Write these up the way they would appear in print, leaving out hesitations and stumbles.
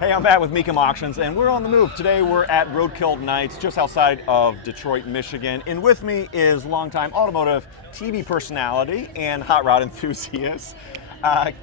Hey, I'm back with Mecum Auctions, and we're on the move. Today we're at Roadkill Nights, just outside of Detroit, Michigan. And with me is longtime Automotive TV personality and hot rod enthusiast,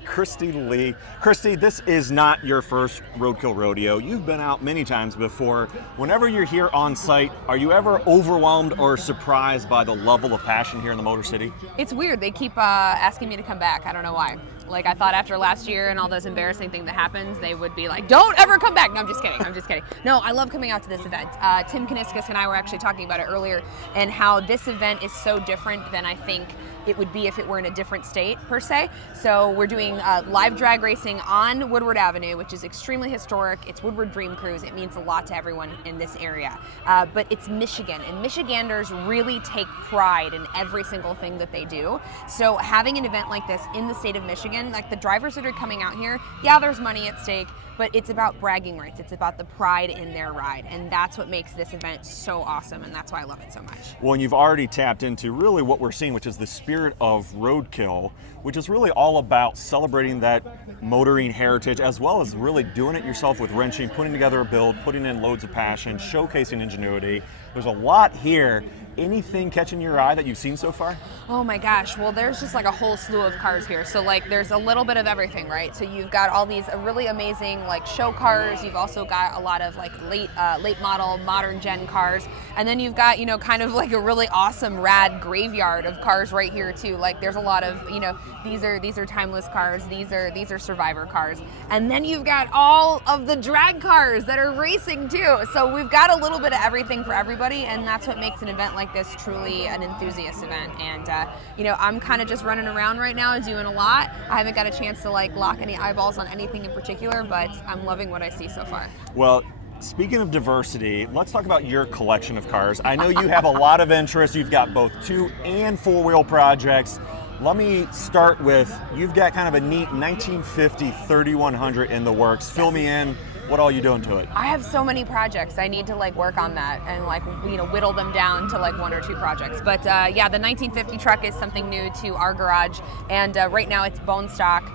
Cristy Lee. Cristy, this is not your first Roadkill rodeo. You've been out many times before. Whenever you're here on site, are you ever overwhelmed or surprised by the level of passion here in the Motor City? It's weird. They keep asking me to come back. I don't know why. Like, I thought after last year and all those embarrassing things that happens, they would be like, don't ever come back. No, I'm just kidding. I'm just kidding. No, I love coming out to this event. Tim Kaniskis and I were actually talking about it earlier, and how this event is so different than I think it would be if it were in a different state, per se. So we're doing live drag racing on Woodward Avenue, which is extremely historic. It's Woodward Dream Cruise. It means a lot to everyone in this area. But it's Michigan, and Michiganders really take pride in every single thing that they do. So having an event like this in the state of Michigan, like the drivers that are coming out here, yeah, there's money at stake, but it's about bragging rights. It's about the pride in their ride, and that's what makes this event so awesome, and that's why I love it so much. Well, and you've already tapped into really what we're seeing, which is the spirit of Roadkill, which is really all about celebrating that motoring heritage, as well as really doing it yourself with wrenching, putting together a build, putting in loads of passion, showcasing ingenuity. There's a lot here. Anything catching your eye that you've seen so far? Oh my gosh, well, there's just like a whole slew of cars here. So like there's a little bit of everything, right? So you've got all these really amazing like show cars. You've also got a lot of like late model, modern gen cars. And then you've got, you know, kind of like a really awesome rad graveyard of cars right here too. Like there's a lot of, you know, these are timeless cars. These are survivor cars. And then you've got all of the drag cars that are racing too. So we've got a little bit of everything for everybody, and that's what makes an event like this truly an enthusiast event. And you know, I'm kind of just running around right now and doing a lot. I haven't got a chance to like lock any eyeballs on anything in particular, but I'm loving what I see so far. Well, speaking of diversity, let's talk about your collection of cars. I know you have a lot of interest. You've got both 2- and 4-wheel projects. Let me start with, you've got kind of a neat 1950 3100 in the works. Fill me in. What all you doing to it? I have so many projects. I need to like work on that and like, you know, whittle them down to like 1 or 2 projects. But yeah, the 1950 truck is something new to our garage, and right now it's bone stock,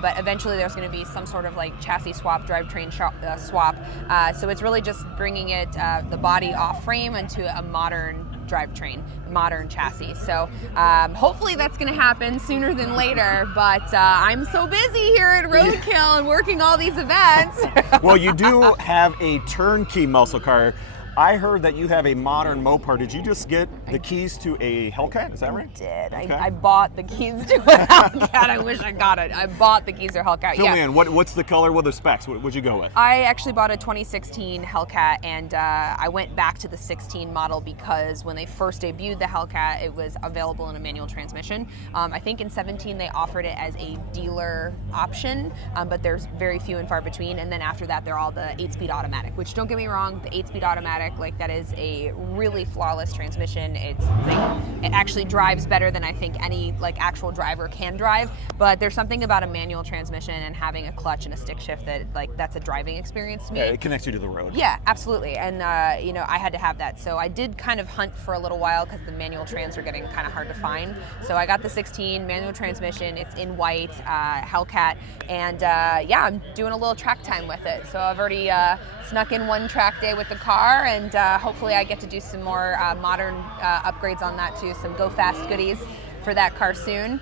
but eventually there's going to be some sort of like chassis swap, drivetrain swap. So it's really just bringing it, the body off frame into a modern drivetrain, modern chassis. So hopefully that's going to happen sooner than later, but I'm so busy here at Roadkill and working all these events. Well, you do have a turnkey muscle car. I heard that you have a modern Mopar. Did you just get the keys to a Hellcat? Is that right? I did. Okay. I bought the keys to a Hellcat. I wish I got it. I bought the keys to a Hellcat. Fill me in. What's the color? What are the specs? What would you go with? I actually bought a 2016 Hellcat, and I went back to the 16 model because when they first debuted the Hellcat, it was available in a manual transmission. I think in 17 they offered it as a dealer option, but there's very few and far between. And then after that, they're all the 8-speed automatic, which don't get me wrong, the 8-speed automatic, like that is a really flawless transmission. It's like, it actually drives better than I think any like actual driver can drive, but there's something about a manual transmission and having a clutch and a stick shift that like that's a driving experience to me. Yeah, it connects you to the road. Yeah, absolutely. And you know, I had to have that. So I did kind of hunt for a little while because the manual trans are getting kind of hard to find. So I got the 16 manual transmission. It's in white, Hellcat, and yeah, I'm doing a little track time with it. So I've already snuck in 1 track day with the car, and hopefully I get to do some more modern upgrades on that too, some go fast goodies for that car soon.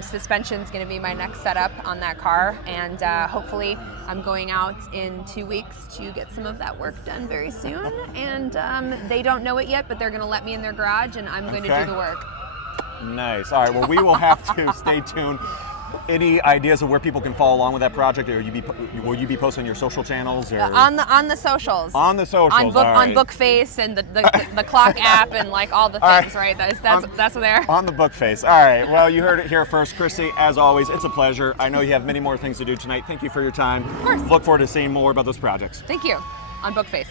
Suspension's gonna be my next setup on that car, and hopefully I'm going out in 2 weeks to get some of that work done very soon. And they don't know it yet, but they're gonna let me in their garage, and I'm going to do the work. Nice. All right, well, we will have to stay tuned. Any ideas of where people can follow along with that project, or will you be posting on your social channels? Or? On the socials. On the socials. On Bookface and the clock app and like all the things, right? That's there. On the Bookface. All right. Well, you heard it here first, Cristy. As always, it's a pleasure. I know you have many more things to do tonight. Thank you for your time. Of course. Look forward to seeing more about those projects. Thank you. On Bookface.